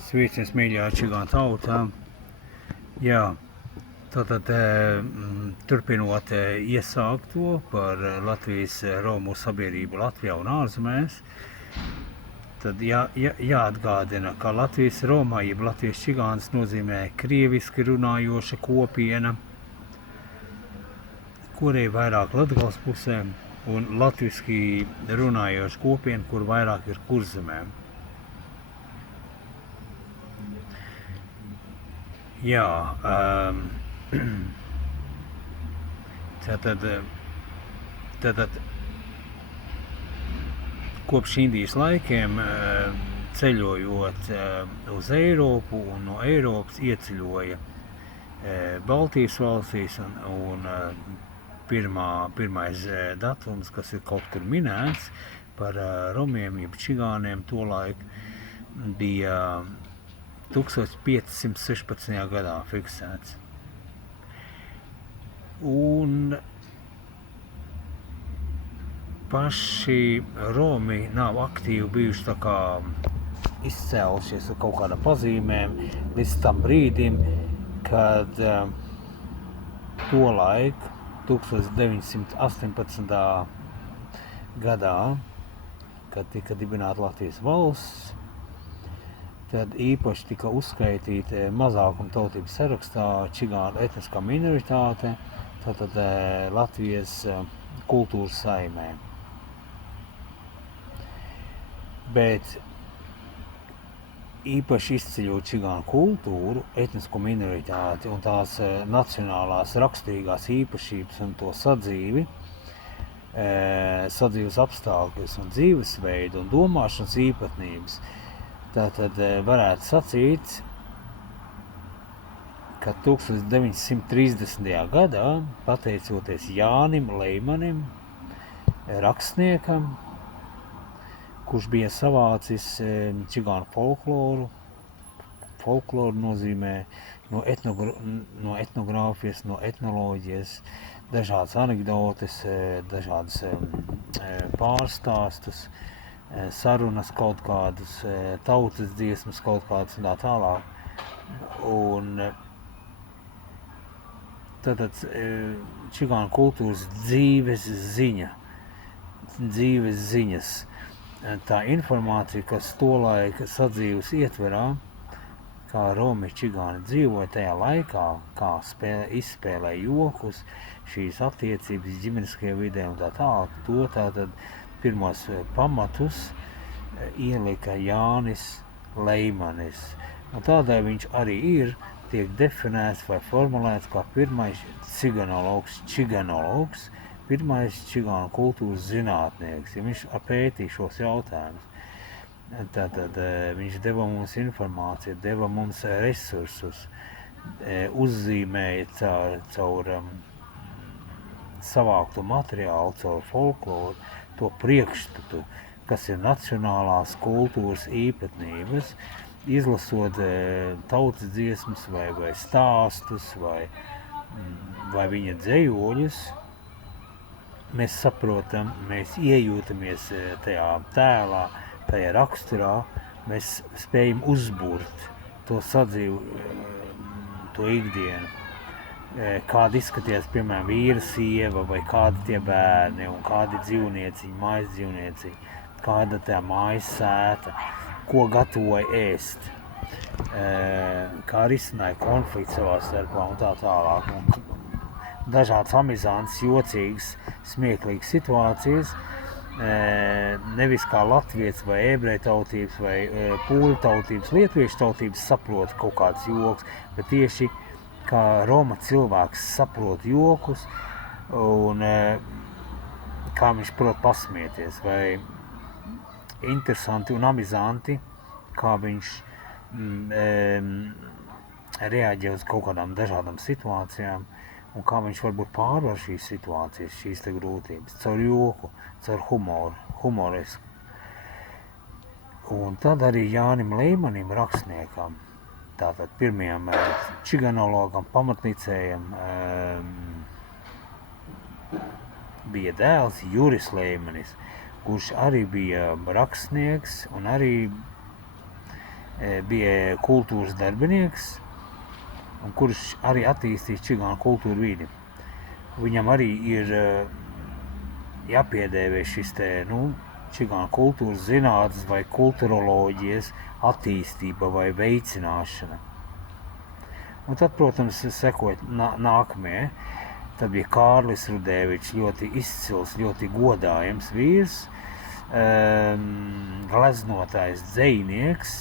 Sveiciens mīļā čigānu tautā. Jā, tātad turpinot iesākto par Latvijas Romu sabiedrību Latvijā un ārzemēs, tad jāatgādina, ka Latvijas Romā, jeb Latvijas čigāns nozīmē krieviski runājoša kopiena, kurai vairāk Latgales pusē, un latviski runājoša kopiena, kur vairāk ir Kurzemē. Jā, tātad kopš Indijas laikiem ceļojot uz Eiropu un no Eiropas ieceļoja Baltijas valstīs un pirmais datums, kas ir kaut kur minēts par romiem, jeb čigāniem tolaik, bija 1516. gadā fiksēts. Un paši Romi nav aktīvi bijuši tā kā izcēlušies ar kaut kādām pazīmēm līdz tam brīdim, kad tolaik 1918. gadā, kad tika dibināta Latvijas valsts, tad īpaši tika uzskaitīta mazākuma tautības sarakstā čigānu etniskā minoritāte, tātad Latvijas kultūras saimē. Bet īpaši izceļot čigānu kultūru, etnisko minoritāti un tās nacionālās raksturīgās īpašības un to sadzīvi, sadzīves apstākļus un dzīvesveidu un domāšanas īpatnības, tātad varētu sacīt, ka 1930. gadā, pateicoties Jānim Leimanim, rakstniekam, kurš bija savācis čigānu folkloru, folkloru nozīmē no etnogrāfijas, no etnoloģijas, dažādas anekdotes, dažādas pārstāstus, sarunas kaut kādas, tautas dziesmas kaut kādas un tā tālāk. Un tātad čigānu kultūras dzīves ziņas, tā informācija, kas tolaik sadzīves ietverā, kā Romi čigāni dzīvoja tajā laikā, kā izspēlē jokus, šīs attiecības ģimeniskajā vidē un tā tālāk, to tātad pirmos pamatus ielika Jānis Leimanis. Un tādēļ viņš arī tiek definēts vai formulēts kā pirmais čiganologs, pirmais čigānu kultūras zinātnieks, ja viņš pētīja šos jautājumus. Tātad viņš deva mums informāciju, deva mums resursus, uzzīmēja caur savāktu materiālu, caur folkloru, to priekšstatu, kas ir nacionālās kultūras īpatnības, izlasot tautas dziesmas vai stāstus vai viņa dzejoļus, mēs saprotam, mēs iejūtamies tajā tēlā, tajā raksturā, mēs spējam uzburt to sadzīvu, to ikdienu. Kāda izskatījās, piemēram, vīra, sieva, vai kādi tie bērni, un kādi dzīvnieciņi, mājas dzīvnieciņi, kāda tā mājas sēta, ko gatavoja ēst, kā risināja konflikts savā starpā un tā tālāk. Un dažādas amizantas, jocīgas, smieklīgas situācijas, nevis kā latvietis vai ebreju tautības vai pūļu tautības, lietuviešu tautības saprot kaut kāds joks, bet tieši kā Roma cilvēks saprot jokus un kā viņš prot pasmieties, vai interesanti un amizanti, kā viņš reaģē uz kaut kādām dažādām situācijām un kā viņš varbūt pārvar šīs situācijas, šīs te grūtības, caur joku, caur humorisku. Un tad arī Jānim Leimanim, rakstniekam, tātad pirmajam čiganologam, pamatnicējam, bija dēls Juris Leimanis, kurš arī bija rakstnieks un arī bija kultūras darbinieks, un kurš arī attīstīja čigānu kultūru vidi. Viņam arī ir jāpiedēvē šis čigānu kultūras zinātnes vai kulturoloģijas attīstība vai veicināšana. Un tad, protams, sekot nākamie, tad bija Kārlis Rudēvičs, ļoti izcils, ļoti godājams vīrs, gleznotājs, dzejnieks,